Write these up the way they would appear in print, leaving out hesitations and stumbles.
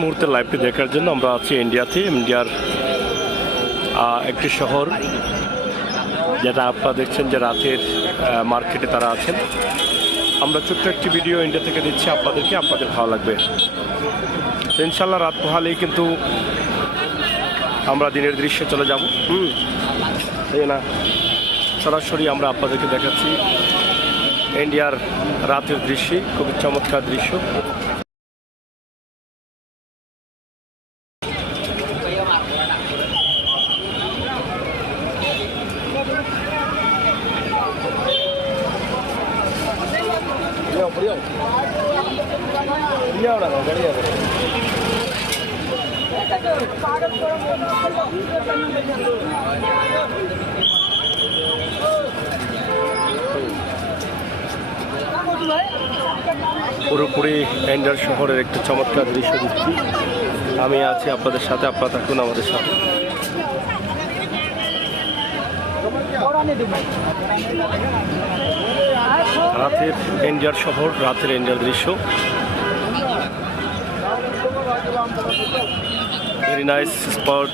মুহূর্তে লাইভটি দেখার জন্য আমরা আছি ইন্ডিয়াতে। ইন্ডিয়ার একটি শহর যেটা আপনারা দেখছেন যে রাতের মার্কেটে তারা আছেন। আমরা ছোট্ট একটি ভিডিও ইন্ডিয়া থেকে দিচ্ছি আপনাদেরকে, আপনাদের ভালো লাগবে ইনশাল্লাহ। রাত পোহালেই কিন্তু আমরা দিনের দৃশ্যে চলে যাব। এই না সরাসরি আমরা আপনাদেরকে দেখাচ্ছি ইন্ডিয়ার রাতের দৃশ্য, খুবই চমৎকার দৃশ্য। পুরোপুরি ইন্ডিয়ার শহরের একটি চমৎকার দৃশ্য দিচ্ছি। আমি আছি আপনাদের সাথে, আপনারা থাকুন আমাদের সাথে। রাতের ইন্ডিয়ার শহর, রাতের ইন্ডিয়ার দৃশ্য, ভেরি নাইস স্পট।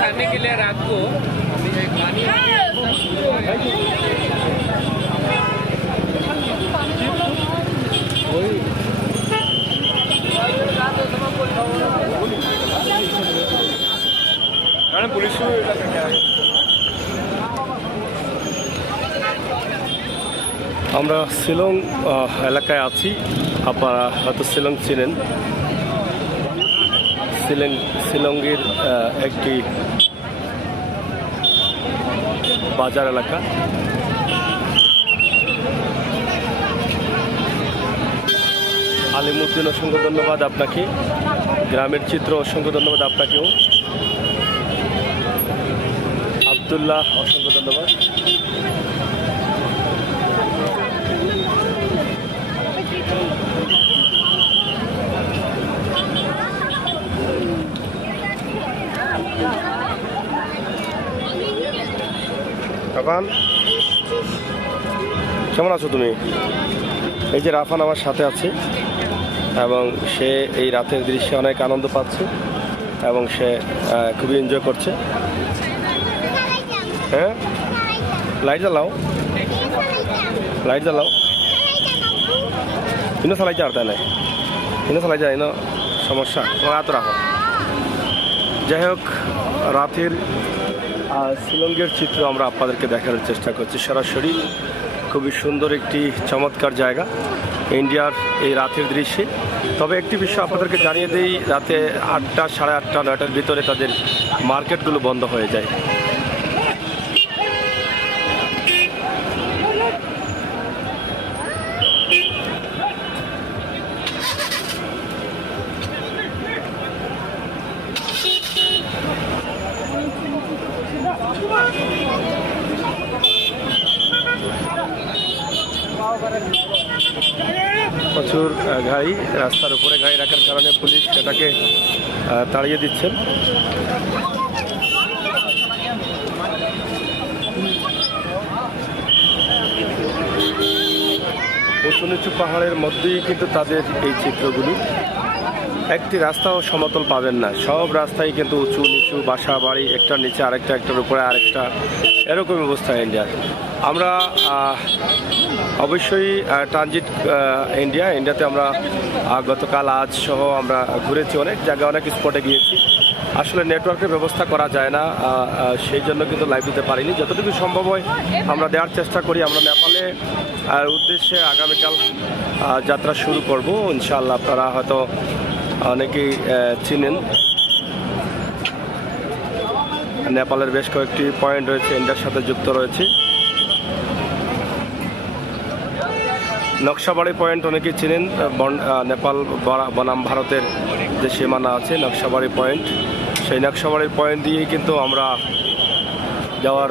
खाने के लिए रात को पानी पुलिस আমরা শিলং এলাকায় আছি। আপনারা হয়তো শিলং চিনেন। শিলংয়ের একটি বাজার এলাকা। আলিমউদ্দিন, অসংখ্য ধন্যবাদ আপনাকে। গ্রামের চিত্র, অসংখ্য ধন্যবাদ আপনাকেও। আব্দুল্লাহ, অসংখ্য ধন্যবাদ। রাফান, কেমন আছো তুমি? এই যে রাফান আমার সাথে আছে এবং সে এই রাতের দৃশ্যে অনেক আনন্দ পাচ্ছে এবং সে খুবই এনজয় করছে। হ্যাঁ, লাইট জ্বালাও, লাইট জ্বালাও। ইনো চালাই যায়, আর তাই নাই, ইনো চালাই যায়, ইনো সমস্যা, তোমার এত রাখো। যাই হোক, রাতের শিলংয়ের চিত্র আমরা আপনাদেরকে দেখানোর চেষ্টা করছি সরাসরি। খুবই সুন্দর একটি চমৎকার জায়গা ইন্ডিয়ার এই রাতের দৃশ্যে। তবে একটি বিষয় আপনাদেরকে জানিয়ে দিই, রাতে 8টা, 8:30, 9টার ভিতরে তাদের মার্কেটগুলো বন্ধ হয়ে যায়। প্রচুর গাড়ি, রাস্তার উপরে গাড়ি রাখার কারণে পুলিশ সেটাকে তাড়িয়ে দিচ্ছেন। উঁচু নিচু পাহাড়ের মধ্যেই কিন্তু তাদের এই চিত্রগুলি। একটি রাস্তাও সমতল পাবেন না, সব রাস্তায় কিন্তু উঁচু নিচু বাসা বাড়ি, একটার নিচে আরেকটা, একটার উপরে আরেকটা, এরকম অবস্থা ইন্ডিয়ার। আমরা অবশ্যই ট্রানজিট ইন্ডিয়াতে আমরা গতকাল আজ সহ আমরা ঘুরেছি, অনেক জায়গায় অনেক স্পটে গিয়েছি। আসলে নেটওয়ার্কের ব্যবস্থা করা যায় না, সেই জন্য কিন্তু লাইভ দিতে পারিনি। যতটুকু সম্ভব হয় আমরা দেওয়ার চেষ্টা করি। আমরা নেপালে উদ্দেশ্যে আগামীকাল যাত্রা শুরু করব ইনশাআল্লাহ। আপনারা হয়তো অনেকেই চিনেন, নেপালের বেশ কয়েকটি পয়েন্ট রয়েছে ইন্ডিয়ার সাথে যুক্ত রয়েছে। নকশাবাড়ি পয়েন্ট অনেকেই চেনেন, নেপাল বনাম ভারতের যে সীমানা আছে নকশাবাড়ি পয়েন্ট, সেই নকশাবাড়ির পয়েন্ট দিয়েই কিন্তু আমরা যাওয়ার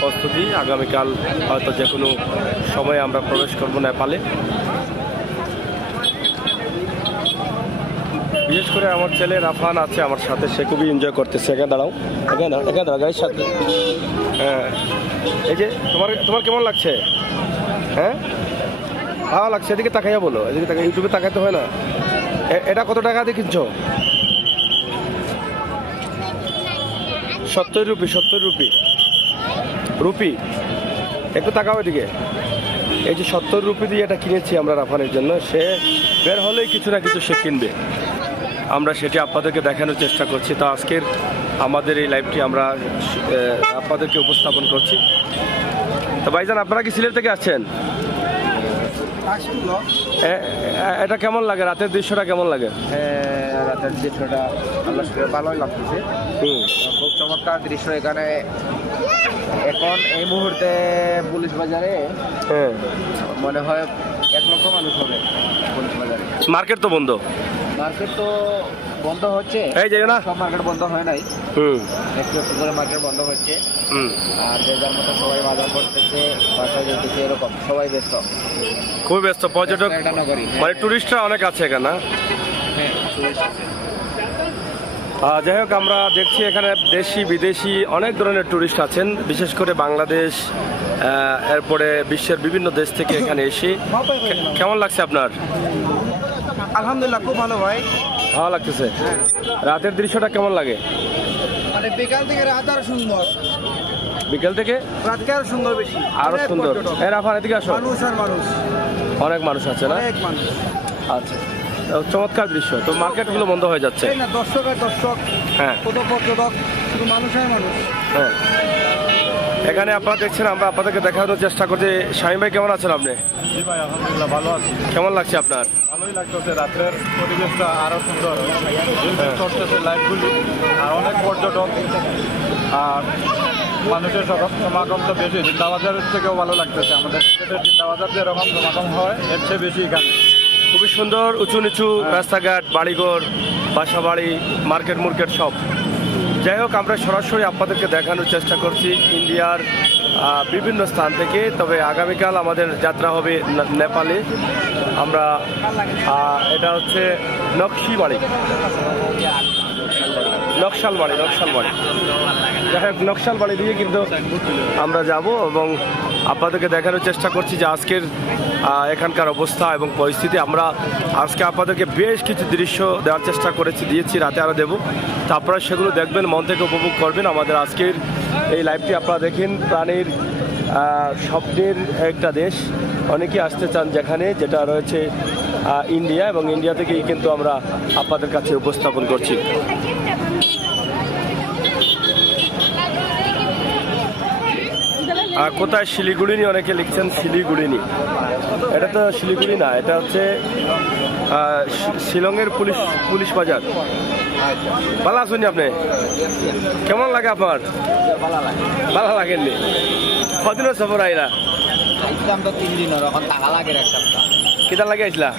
প্রস্তুতি। আগামীকাল হয়তো যে কোনো সময়ে আমরা প্রবেশ করব নেপালে। বিশেষ করে আমার ছেলে রাফান আছে আমার সাথে, সে খুবই এনজয় করতেছে। এখানে দাঁড়াও, এখানে দাঁড়াও গাড়ির সাথে। হ্যাঁ, এই যে তোমার কেমন লাগছে? হ্যাঁ, ভালো লাগছে। এদিকে তাকাইয়া বলো, এদিকে তাকাই, ইউটিউবে তাকাইতে হয় না। এটা কত টাকা দিয়ে কিনছো? 70 রুপি। 70 রুপি রুপি একটু তাকাও এদিকে। এই যে 70 রুপি দিয়ে এটা কিনেছি আমরা রাফানের জন্য। সে বের হলেই কিছু না কিছু সে কিনবে, আমরা সেটি আপনাদেরকে দেখানোর চেষ্টা করছি। তো আজকের আমাদের এই লাইভটি আমরা আপনাদেরকে উপস্থাপন করছি। তো ভাইজান, আপনারা কি সিলেট থেকে আসছেন? এটা কেমন লাগে, রাতের দৃশ্যটা কেমন লাগে? রাতের দৃশ্যটা আল্লাহ ভালোই লাগতেছে। খুব চমৎকার দৃশ্য এখানে। এখন এই মুহূর্তে পুলিশ বাজারে মনে হয় 1 লক্ষ মানুষ হবে পুলিশ বাজারে। মার্কেট তো বন্ধ, মার্কেট তো বন্ধ হচ্ছে, এই যে না সব মার্কেট বন্ধ হয় নাই, একটু একটু করে মার্কেট বন্ধ হচ্ছে। আর যে যার মতো সবাই বাজার করতেছে, বাসায় যেতেছে, এরকম সবাই ব্যস্ত, খুবই ব্যস্ত। পর্যটক মানে টুরিস্টরা অনেক আছে এখানে। হ্যাঁ, টুরিস্ট আছে। যাই হোক, আমরা দেখছি এখানে দেশি বিদেশি অনেক ধরনের টুরিস্ট আছেন, বিশেষ করে বাংলাদেশ, এরপরে বিশ্বের বিভিন্ন দেশ থেকে এখানে এসে। কেমন লাগছে আপনার? আলহামদুলিল্লাহ, খুব ভালো ভাই, ভালো লাগতেছে। রাতের দৃশ্যটা কেমন লাগে? মানে বিকাল থেকে রাত আরো সুন্দর, বিকেল থেকে রাতকে আরো সুন্দর, বেশি আরো সুন্দর। রাফান এদিকে আসো, মানুষ আর মানুষ, অনেক মানুষ আছে না? অনেক মানুষ। আচ্ছা, চমৎকার দৃশ্য। তো মার্কেটগুলো বন্ধ হয়ে যাচ্ছে। না, দর্শক আর দর্শক, হ্যাঁ, কত পর্যটক, শুধু মানুষ আর মানুষ। হ্যাঁ, এখানে আপনারা দেখছেন, আমরা আপনাদেরকে দেখানোর চেষ্টা করছি। শামীম ভাই, কেমন আছেন আপনি? জি ভাই, আলহামদুলিল্লাহ ভালো আছি। কেমন লাগছে আপনার? ভালোই লাগতেছে, রাত্রের পরিবেশটা আরো সুন্দর করতেছে, লাইটগুলি আর অনেক পর্যটক আর মানুষের সমাগম তো বেশি। জিন্দাবাজারের থেকেও ভালো লাগতেছে, আমাদের জিন্দাবাজার যেরকম সমাগম হয় এর চেয়ে বেশি এখানে। খুবই সুন্দর, উঁচু নিচু রাস্তাঘাট, বাড়িঘর, বাসা বাড়ি, মার্কেট সব। যাই হোক, আমরা সরাসরি আপনাদেরকে দেখানোর চেষ্টা করছি ইন্ডিয়ার বিভিন্ন স্থান থেকে। তবে আগামীকাল আমাদের যাত্রা হবে নেপালে। আমরা এটা হচ্ছে নকশালবাড়ি। যাই হোক, নকশালবাড়ি দিয়ে কিন্তু আমরা যাব এবং আপনাদেরকে দেখানোর চেষ্টা করছি যে আজকের এখানকার অবস্থা এবং পরিস্থিতি। আমরা আজকে আপনাদেরকে বেশ কিছু দৃশ্য দেওয়ার চেষ্টা দিয়েছি, রাতে আরও দেবো। তো আপনারা সেগুলো দেখবেন, মন থেকে উপভোগ করবেন। আমাদের আজকের এই লাইভটি আপনারা দেখেন। প্রাণীর স্বপ্নের একটা দেশ, অনেকেই আসতে চান যেখানে, যেটা রয়েছে ইন্ডিয়া, এবং ইন্ডিয়া থেকেই কিন্তু আমরা আপনাদের কাছে উপস্থাপন করছি। কোথায় শিলিগুড়ি নি অনেকে লিখছেন, শিলিগুড়ি নি, এটা তো শিলিগুড়ি না, এটা হচ্ছে শিলংয়ের পুলিশ বাজার। ভালো আছেন আপনি? কেমন লাগে আপনার? ভালো লাগেননি? কদিনের সফর আইলা? আইসলাম তো 3 দিন, এখন টাকা লাগে এক সপ্তাহ। কিতা লাগে আইসলা?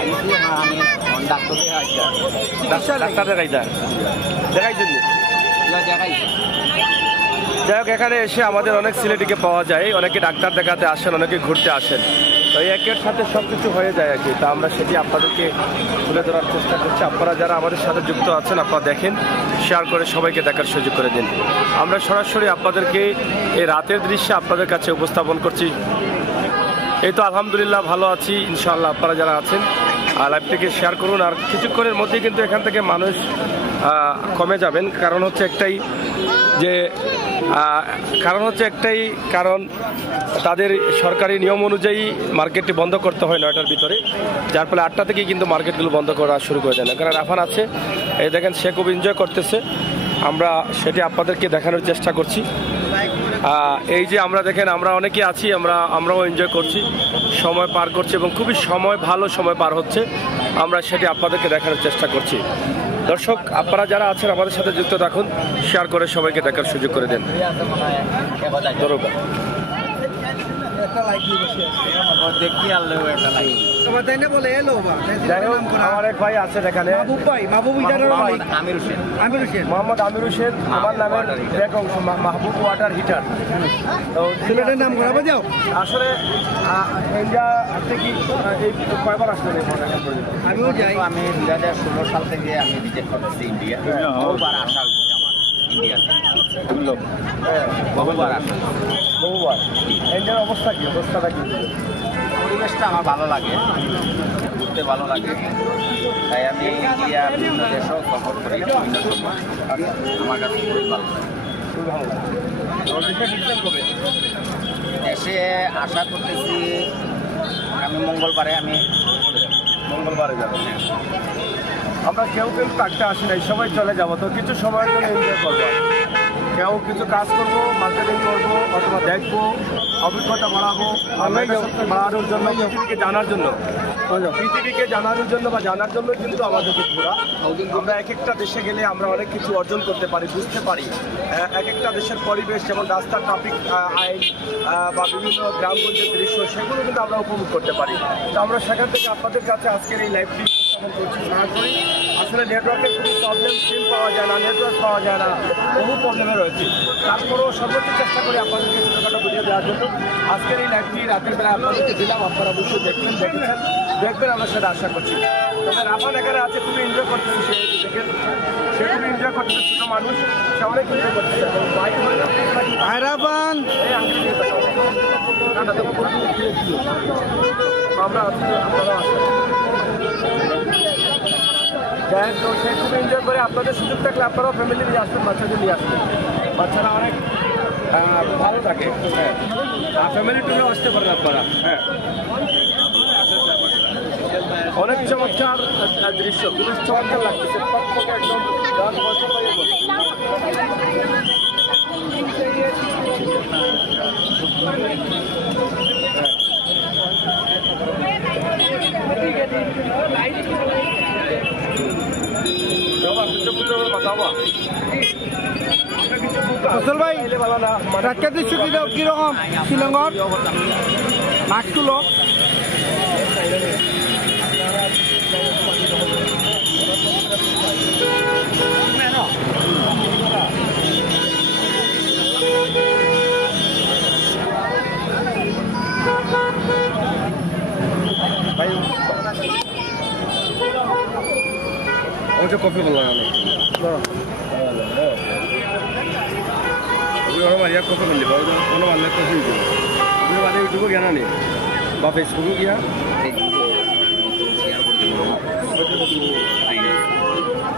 আইসি আমি ডাক্তার দেখাইছি। ডাক্তার দেখাইছেন? দেখাইছি। যাই হোক, এখানে এসে আমাদের অনেক সিলেটিকে পাওয়া যায়, অনেকে ডাক্তার দেখাতে আসেন, অনেকে ঘুরতে আসেন। তো এই একের সাথে সব কিছু হয়ে যায় আর কি। তা আমরা সেটি আপনাদেরকে তুলে ধরার চেষ্টা করছি। আপনারা যারা আমাদের সাথে যুক্ত আছেন, আপনারা দেখেন, শেয়ার করে সবাইকে দেখার সুযোগ করে দিন। আমরা সরাসরি আপনাদেরকে এই রাতের দৃশ্যে আপনাদের কাছে উপস্থাপন করছি। এই তো আলহামদুলিল্লাহ ভালো আছি, ইনশাআল্লাহ। আপনারা যারা আছেন লাইভটিকে শেয়ার করুন। আর কিছুক্ষণের মধ্যেই কিন্তু এখান থেকে মানুষ কমে যাবেন। কারণ হচ্ছে কারণ তাদের সরকারি নিয়ম অনুযায়ী মার্কেটটি বন্ধ করতে হয় 9টার ভিতরে, যার ফলে 8টা থেকেই কিন্তু মার্কেটগুলো বন্ধ করা শুরু করে দেন। কারণ রাফান আছে, এই দেখেন, সে খুব এনজয় করতেছে। আমরা সেটি আপনাদেরকে দেখানোর চেষ্টা করছি। এই যে আমরা দেখেন, আমরা অনেকেই আছি, আমরাও এনজয় করছি, সময় পার করছি এবং খুবই ভালো সময় পার হচ্ছে। আমরা সেটি আপনাদেরকে দেখানোর চেষ্টা করছি। দর্শক, আপনারা যারা আছেন আমাদের সাথে যুক্ত থাকুন, শেয়ার করে সবাইকে দেখার সুযোগ করে দেন। ধন্যবাদ। দেখি আনলেও একটা লাইক যাই হোক আমার এক ভাই আছেন এখানে আমির হোসেন মোহাম্মদ আমির হোসেন আমার নামের এক অংশ মাহবুব ওয়াটার হিটার। তো সিলেটের নাম ঘোরাবো যাও। আসলে ইন্ডিয়া থেকে এই কয়বার আসলেন এই মনে করেন? আমিও যাই। আমি 2016 সাল থেকে আমি ভিজিট করতেছি ইন্ডিয়া, বহুবার আসা হচ্ছে আমার ইন্ডিয়াতে, বহুবার আসা। বহুবার ইন্ডিয়ার অবস্থা কি? অবস্থাটা কি? পরিবেশটা আমার ভালো লাগে, ঘুরতে ভালো লাগে, তাই আমি ইন্ডিয়া বিভিন্ন দেশেও সফর করি বিভিন্ন সময়। আমার কাছে খুবই ভালো লাগে। খুবই ভালো লাগে। দেশে ফিরছেন কবে? দেশে আশা করতেছি আমি মঙ্গলবারে আমি মঙ্গলবারে যাবো। আমরা কেউ কেউ থাকতে আসি নাই, সবাই চলে যাবো, তো কিছু সময়ের জন্য এনজয় করবো। কেউ কিছু কাজ করবো, মার্কেটিং করবো, অথবা দেখবো, অভিজ্ঞতা বাড়াবো, বাড়ানোর জন্য, পৃথিবীকে জানার জন্য, পৃথিবীকে জানানোর জন্য বা জানার জন্যই কিন্তু আমাদেরকে ঘোরা। আমরা এক একটা দেশে গেলে আমরা অনেক কিছু অর্জন করতে পারি, বুঝতে পারি এক একটা দেশের পরিবেশ, যেমন রাস্তা, ট্রাফিক আইন বা বিভিন্ন গ্রামগঞ্জের দৃশ্য, সেগুলো কিন্তু আমরা উপভোগ করতে পারি। তো আমরা সেখান থেকে আপনাদের কাছে আজকের এই লাইভটি উপস্থাপন করছি। সরাসরি আসলে নেটওয়ার্কের কোনো প্রবলেম, সিম পাওয়া যায় না, নেটওয়ার্ক পাওয়া যায় না, বহু প্রবলেমে রয়েছে। তারপরেও সর্বোচ্চ চেষ্টা করি আপনাদেরকে ছোটোখাটো ভিডিও দেওয়ার জন্য। আজকের এই লাইভটি রাতের বেলা আপনাদেরকে দিলাম, আপনারা অবশ্যই দেখবেন আমরা সেটা আশা করছি। তবে রাফান এখানে আছে, খুবই এনজয় করতেছে, সে খুবই এনজয় করতেছে, ছোটো মানুষ, সে অনেক এনজয় করতেছে। এবং বাইক আরাবান এই আঙ্কেল নিয়ে থাকো। আমরা আছি, আপনারা আছেন। যাই হোক, তো সে খুব এনজয় করে। আপনাদের সুযোগ থাকলে আপনারাও ফ্যামিলি নিয়ে আসবেন, বাচ্চাদের নিয়ে আসবেন। বাচ্চারা অনেক ভালো থাকে। হ্যাঁ, আর ফ্যামিলি টুরেও আসতে পারেন আপনারা। হ্যাঁ, অনেক চমৎকার দৃশ্য, খুবই চমৎকার লাগতেছে। প্রত্যেকে একদম 10 বছর হয়ে গেল। ফসল ভাই রাতটা দৃশ্য কিরকম শিলংর মাস্ক তুলো मुझे कॉफी बोलना है orang banyak kau pernah lihat, orang banyak kau sih itu. Dia banyak itu kau gimana nih? Bapak Facebook dia?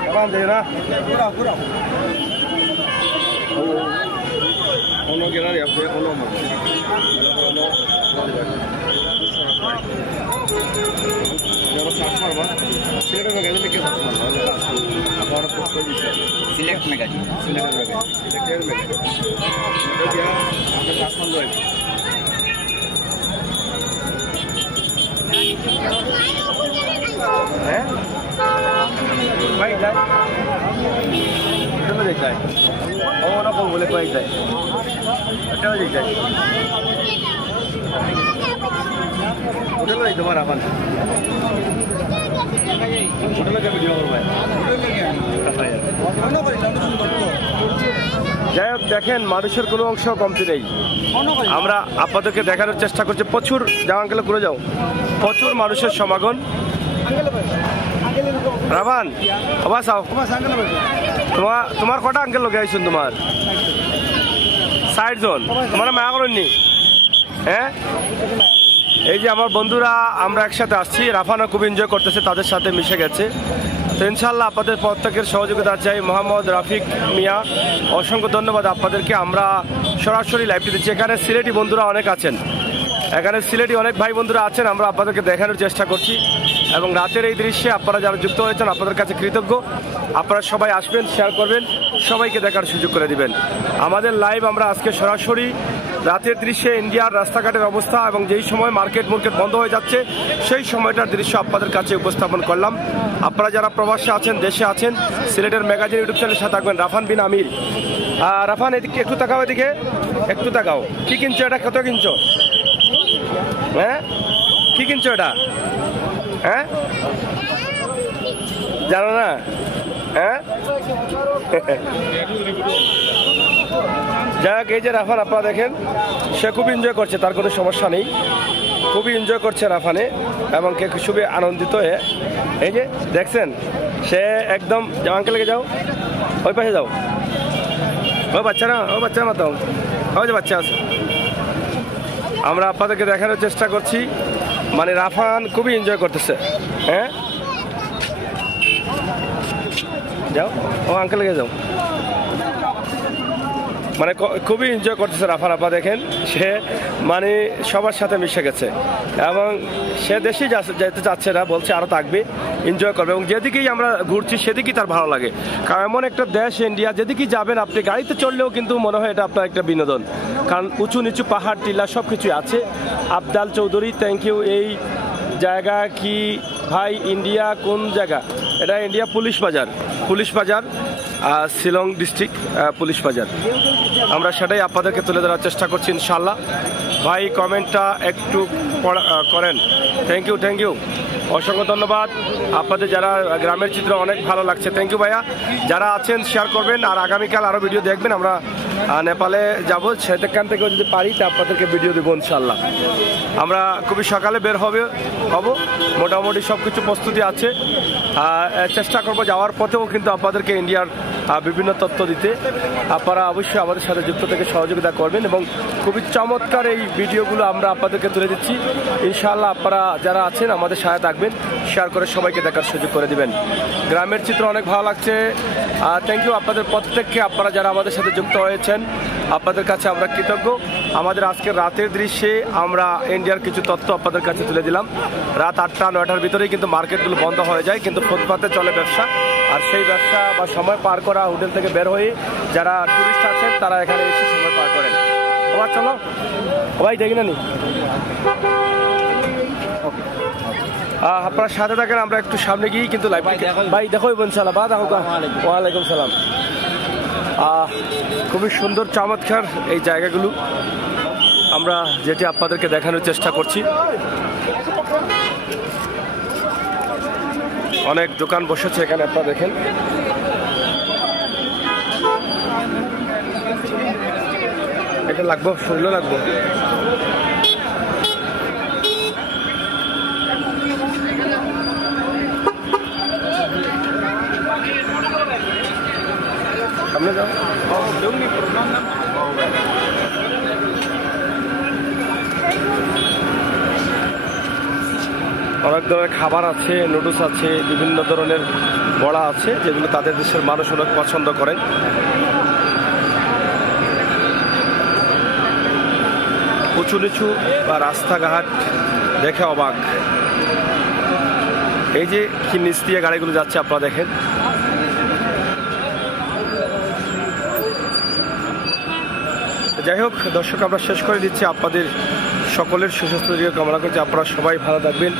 Kapan deh Pura. Ono gimana ya? Ono mana? Kalau saksar bah, siapa yang gak ada saksar bah? Orang post bisa. Select magazine. Silakan mereka. Dia ada saksar loh. Baik dah. Cuma dekay. Orang kau boleh baik dah. Ada dekay. Udah lah itu marah pan. Udah lah video orang. যাই হোক, দেখেন মানুষের কোনো অংশ কমতি নেই। আমরা আপনাদেরকে দেখানোর চেষ্টা করছি, প্রচুর যাও আঙ্কেল করে যাও, প্রচুর মানুষের সমাগম। রাভান আবার চাও তোমার কটা আঙ্কেল লোক আইসুন? তোমার 60 জন। তোমার মায়া করেননি? হ্যাঁ, এই যে আমার বন্ধুরা আমরা একসাথে আসছি, রাফানও খুব এনজয় করতেছে, তাদের সাথে মিশে গেছে। তো ইনশাল্লাহ আপনাদের প্রত্যেকের সহযোগিতা চাই। মোহাম্মদ রাফিক মিয়া, অসংখ্য ধন্যবাদ আপনাদেরকে। আমরা সরাসরি লাইভটি দিচ্ছি। এখানে সিলেটি বন্ধুরা অনেক আছেন, এখানে সিলেটি অনেক ভাই বন্ধুরা আছেন, আমরা আপনাদেরকে দেখানোর চেষ্টা করছি। এবং রাতের এই দৃশ্যে আপনারা যারা যুক্ত হয়েছেন আপনাদের কাছে কৃতজ্ঞ। আপনারা সবাই আসবেন, শেয়ার করবেন, সবাইকে দেখার সুযোগ করে দিবেন আমাদের লাইভ। আমরা আজকে সরাসরি রাতের দৃশ্যে ইন্ডিয়ার রাস্তাঘাটের অবস্থা এবং যেই সময় মার্কেট বন্ধ হয়ে যাচ্ছে সেই সময়টার দৃশ্য আপনাদের কাছে উপস্থাপন করলাম। আপনারা যারা প্রবাসে আছেন, দেশে আছেন, সিলেটের ম্যাগাজিন ইউটিউব চ্যানেলের সাথে থাকবেন। রাফান বিন আমির। রাফান এদিকে একটু তাকাও, এদিকে একটু তাকাও। কি কিনছো? এটা কত কিনছো? হ্যাঁ কি কিনছো এটা? হ্যাঁ জানো না? হ্যাঁ যাই হোক, এই যে রাফান আপনারা দেখেন, সে খুব এনজয় করছে, তার কোনো সমস্যা নেই, খুবই এনজয় করছে রাফানে এবং কে খুবই আনন্দিত হয়ে। এই যে দেখছেন, সে একদম আঙ্কেলকে যাও, ওই পাশে যাও, ও বাচ্চারা, ও বাচ্চারা মাতো, ওই যে বাচ্চা আছে। আমরা আপনাদেরকে দেখানোর চেষ্টা করছি, মানে রাফান খুবই এনজয় করতেছে। হ্যাঁ যাও, ও আঙ্কেলকে যাও, মানে খুবই এনজয় করতেছে রাফান। আপা দেখেন, সে মানে সবার সাথে মিশে গেছে এবং সে দেশেই যেতে চাচ্ছে না, বলছে আরও থাকবে, এনজয় করবে এবং যেদিকেই আমরা ঘুরছি সেদিকেই তার ভালো লাগে। কারণ এমন একটা দেশ ইন্ডিয়া, যেদিকেই যাবেন আপনি গাড়িতে চললেও কিন্তু মনে হয় এটা আপনার একটা বিনোদন, কারণ উঁচু নিচু পাহাড় টিলা সব কিছুই আছে। Abdal Chowdhury, thank you. এই জায়গা কি ভাই? ইন্ডিয়া কোন জায়গা? এটা ইন্ডিয়া পুলিশ বাজার, পুলিশ বাজার, শিলং ডিস্ট্রিক্ট পুলিশ বাজার। আমরা সেটাই আপনাদেরকে তুলে ধরার চেষ্টা করছি ইনশাল্লাহ। ভাই কমেন্টটা একটু করেন, থ্যাংক ইউ, থ্যাংক ইউ, অসংখ্য ধন্যবাদ। আপনাদের যারা গ্রামের চিত্র অনেক ভালো লাগছে, থ্যাংক ইউ ভাইয়া। যারা আছেন শেয়ার করবেন, আর আগামীকাল আরও ভিডিও দেখবেন। আমরা নেপালে যাব, সেখান থেকেও যদি পারি তা আপনাদেরকে ভিডিও দেবো ইনশাল্লাহ। আমরা খুবই সকালে বের হব, মোটামুটি সব কিছু প্রস্তুতি আছে, চেষ্টা করব যাওয়ার পথেও কিন্তু আপনাদেরকে ইন্ডিয়ার বিভিন্ন তথ্য দিতে। আপনারা অবশ্যই আমাদের সাথে যুক্ত থেকে সহযোগিতা করবেন এবং খুবই চমৎকার এই ভিডিওগুলো আমরা আপনাদেরকে তুলে দিচ্ছি ইনশাআল্লাহ। আপনারা যারা আছেন আমাদের সাথে থাকবেন, শেয়ার করে সবাইকে দেখার সুযোগ করে দিবেন। গ্রামের চিত্র অনেক ভালো লাগছে, থ্যাংক ইউ আপনাদের প্রত্যেককে। আপনারা যারা আমাদের সাথে যুক্ত হয়েছেন, আপনাদের কাছে আমরা কৃতজ্ঞ। আমাদের আজকের রাতের দৃশ্যে আমরা ইন্ডিয়ার কিছু তথ্য আপনাদের কাছে তুলে দিলাম। রাত 8টা-9টার ভিতরেই কিন্তু মার্কেটগুলো বন্ধ হয়ে যায়, কিন্তু ফুটপাতে চলে ব্যবসা। আর সেই ব্যবসা বা সময় পার করা, হোটেল থেকে বের হয়ে যারা টুরিস্ট আছেন তারা এখানে এসে সময় পার করেন। আবার চলো ভাই, দেখি না নি আপনার সাথে থাকেন, আমরা একটু সামনে গিয়ে কিন্তু লাইভ ভাই দেখো ইনশাআল্লাহ। বা দেখো, ওয়ালাইকুম সালাম। খুবই সুন্দর চমৎকার এই জায়গাগুলো আমরা যেটি আপনাদেরকে দেখানোর চেষ্টা করছি। অনেক দোকান বসেছে এখানে, আপনারা দেখেন। এটা লাগবো, শরীরও লাগবো। সামনে যাও। অনেক ধরনের খাবার আছে, নুডলস আছে, বিভিন্ন ধরনের বড়া আছে, যেগুলো তাদের দেশের মানুষ অনেক পছন্দ করেন। উঁচু নিচু বা রাস্তাঘাট দেখে অবাক। এই যে কি নিচ দিয়ে গাড়িগুলো যাচ্ছে আপনারা দেখেন। যাই হোক দর্শক, আমরা শেষ করে দিচ্ছি। আপনাদের সকলের সুস্বাস্থ্য দিকে কামনা করছি। আপনারা সবাই ভালো থাকবেন,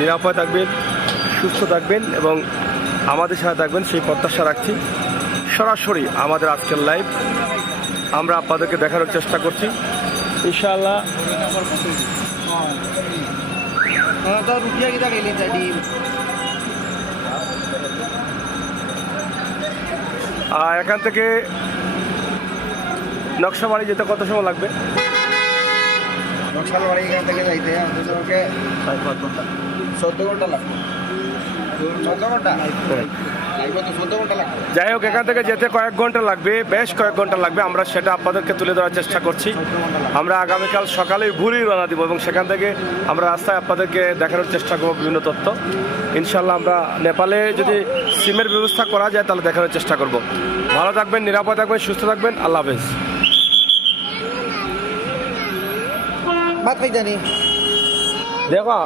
নিরাপদ থাকবেন, সুস্থ থাকবেন এবং আমাদের সাথে থাকবেন, সেই প্রত্যাশা রাখছি। সরাসরি আমাদের আজকের লাইভ আমরা আপনাদেরকে দেখানোর চেষ্টা করছি ইনশাআল্লাহ। এখান থেকে নকশাবাড়ি যেতে কত সময় লাগবে? নকশালবাড়ি এখান থেকে যাইতে আমাদের 14 ঘন্টা লাগবে। 14 ঘন্টা? যাই হোক, এখান থেকে যেতে কয়েক ঘন্টা লাগবে, বেশ কয়েক ঘন্টা লাগবে। আমরা সেটা আপনাদেরকে তুলে ধরার চেষ্টা করছি। আমরা আগামীকাল সকালে ভোরেই রওনা দিব এবং সেখান থেকে আমরা রাস্তায় আপনাদেরকে দেখানোর চেষ্টা করবো বিভিন্ন তথ্য ইনশাল্লাহ। আমরা নেপালে যদি সিমের ব্যবস্থা করা যায় তাহলে দেখানোর চেষ্টা করব। ভালো থাকবেন, নিরাপদ থাকবেন, সুস্থ থাকবেন। আল্লাহ হাফেজ। বাদ খাই জানি দেখো।